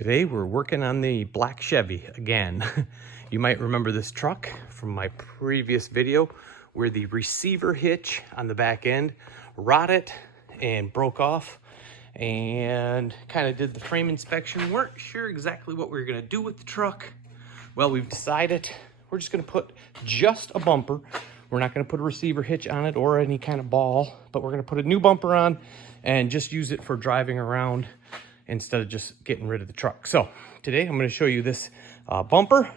Today we're working on the black Chevy again. You might remember this truck from my previous video where the receiver hitch on the back end rotted and broke off, and kind of did the frame inspection. Weren't sure exactly what we were going to do with the truck. Well, we've decided we're just going to put just a bumper. We're not going to put a receiver hitch on it or any kind of ball, but we're going to put a new bumper on and just use it for driving around instead of just getting rid of the truck. So today I'm going to show you this bumper.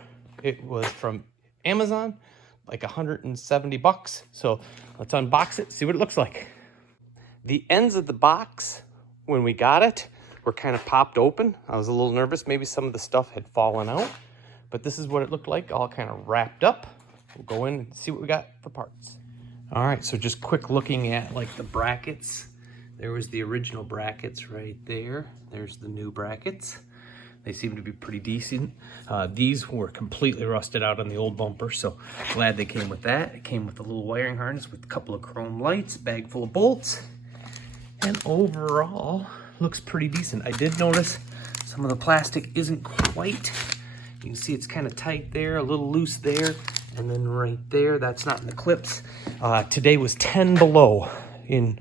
It was from Amazon, like 170 bucks. So let's unbox it, see what it looks like. The ends of the box, when we got it, were kind of popped open. I was a little nervous. Maybe some of the stuff had fallen out, but this is what it looked like, all kind of wrapped up. We'll go in and see what we got for parts. All right, so just quick looking at like the brackets. There was the original brackets right there. There's the new brackets. They seem to be pretty decent. These were completely rusted out on the old bumper, so glad they came with that. It came with a little wiring harness with a couple of chrome lights, bag full of bolts, and overall looks pretty decent. I did notice some of the plastic isn't quite, you can see it's kind of tight there, a little loose there, and then right there, that's not in the clips. Today was 10 below in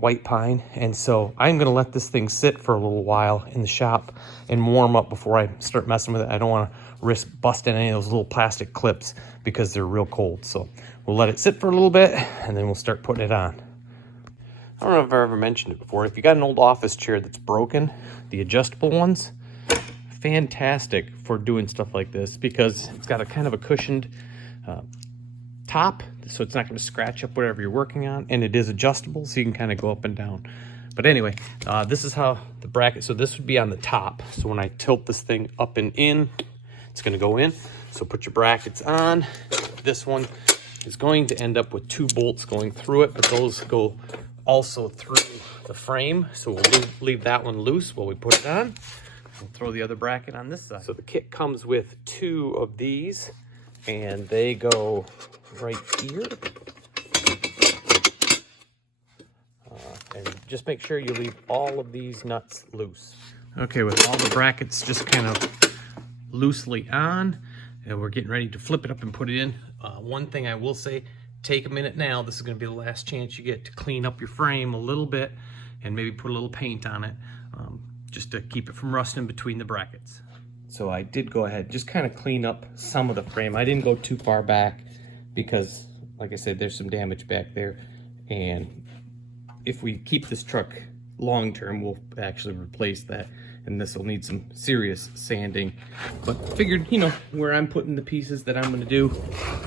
white pine, and so I'm gonna let this thing sit for a little while in the shop and warm up before I start messing with it. I don't want to risk busting any of those little plastic clips because they're real cold. So we'll let it sit for a little bit and then we'll start putting it on. I don't know if I've ever mentioned it before. If you got an old office chair that's broken, the adjustable ones, fantastic for doing stuff like this because it's got a kind of a cushioned top, so it's not going to scratch up whatever you're working on, and it is adjustable, so you can kind of go up and down. But anyway, this is how the bracket, so this would be on the top, so when I tilt this thing up and in, it's going to go in. So put your brackets on. This one is going to end up with 2 bolts going through it, but those go also through the frame, so we'll leave that one loose while we put it on. We'll throw the other bracket on this side. So the kit comes with 2 of these, and they go right here. And just make sure you leave all of these nuts loose. Okay, with all the brackets just kind of loosely on, and we're getting ready to flip it up and put it in. One thing I will say, take a minute now. This is going to be the last chance you get to clean up your frame a little bit and maybe put a little paint on it, just to keep it from rusting between the brackets. So I did go ahead, just kind of clean up some of the frame. I didn't go too far back because, like I said, there's some damage back there. And if we keep this truck long-term, we'll actually replace that. And this will need some serious sanding. But figured, you know, where I'm putting the pieces that I'm gonna do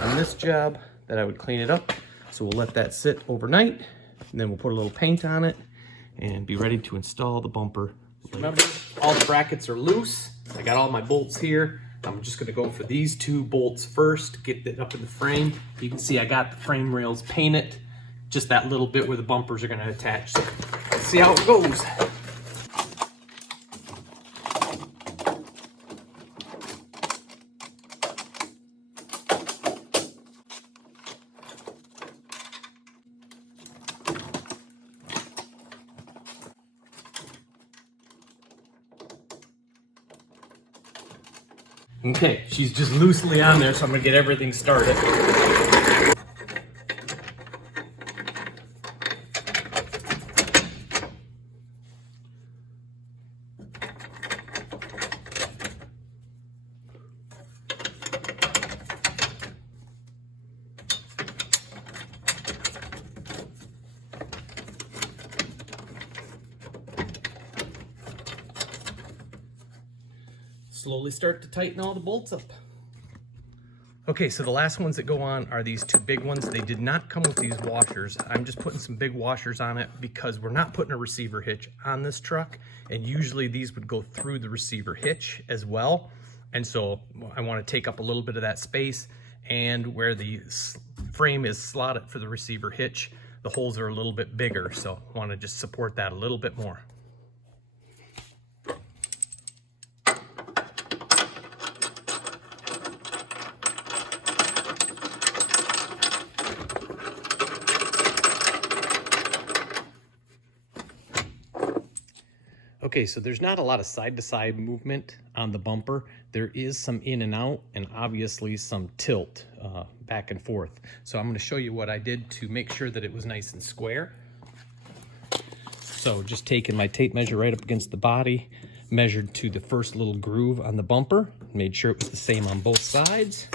on this job, that I would clean it up. So we'll let that sit overnight, and then we'll put a little paint on it and be ready to install the bumper. Remember, all the brackets are loose. I got all my bolts here. I'm just gonna go for these 2 bolts first, get it up in the frame. You can see I got the frame rails painted, just that little bit where the bumpers are gonna attach. So let's see how it goes. Okay, she's just loosely on there, so I'm gonna get everything started. Slowly start to tighten all the bolts up. Okay, so the last ones that go on are these 2 big ones. They did not come with these washers. I'm just putting some big washers on it because we're not putting a receiver hitch on this truck, and usually these would go through the receiver hitch as well. And so I want to take up a little bit of that space, and where the frame is slotted for the receiver hitch, the holes are a little bit bigger, so I want to just support that a little bit more. Okay, so there's not a lot of side-to-side movement on the bumper. There is some in and out and obviously some tilt back and forth. So I'm going to show you what I did to make sure that it was nice and square. So just taking my tape measure right up against the body, measured to the first little groove on the bumper, made sure it was the same on both sides,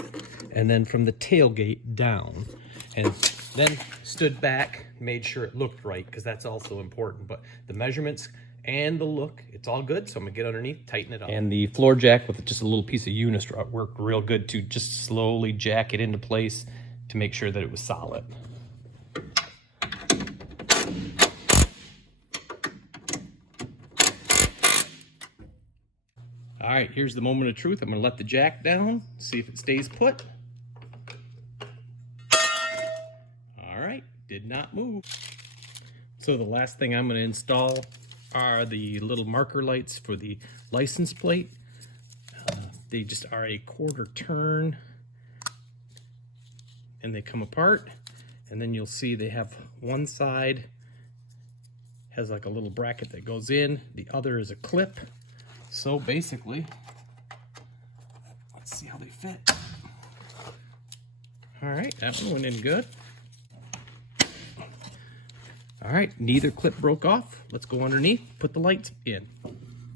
and then from the tailgate down. And then stood back, made sure it looked right, because that's also important. But the measurements and the look, it's all good. So I'm gonna get underneath, tighten it up. And the floor jack with just a little piece of unistrut worked real good to just slowly jack it into place to make sure that it was solid. All right, here's the moment of truth. I'm gonna let the jack down, see if it stays put. All right, did not move. So the last thing I'm gonna install are the little marker lights for the license plate. They just are a quarter turn and they come apart. And then you'll see they have one side has like a little bracket that goes in, the other is a clip. So basically, let's see how they fit. All right, that one went in good. All right, neither clip broke off. Let's go underneath, put the lights in.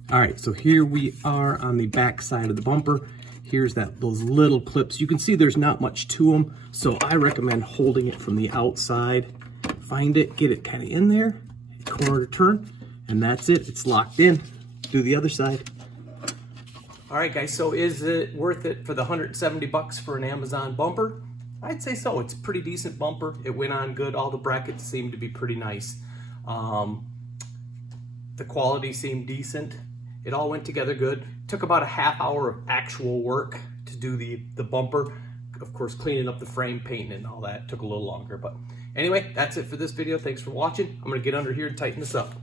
All right, so here we are on the back side of the bumper. Here's those little clips. You can see there's not much to them, so I recommend holding it from the outside. Find it, get it kind of in there, quarter turn, and that's it. It's locked in. Do the other side. All right, guys, so is it worth it for the 170 bucks for an Amazon bumper? I'd say so. It's a pretty decent bumper. It went on good. All the brackets seem to be pretty nice. The quality seemed decent. It all went together good. Took about a half hour of actual work to do the bumper. Of course, cleaning up the frame, painting it, and all that took a little longer. But anyway, that's it for this video. Thanks for watching. I'm going to get under here and tighten this up.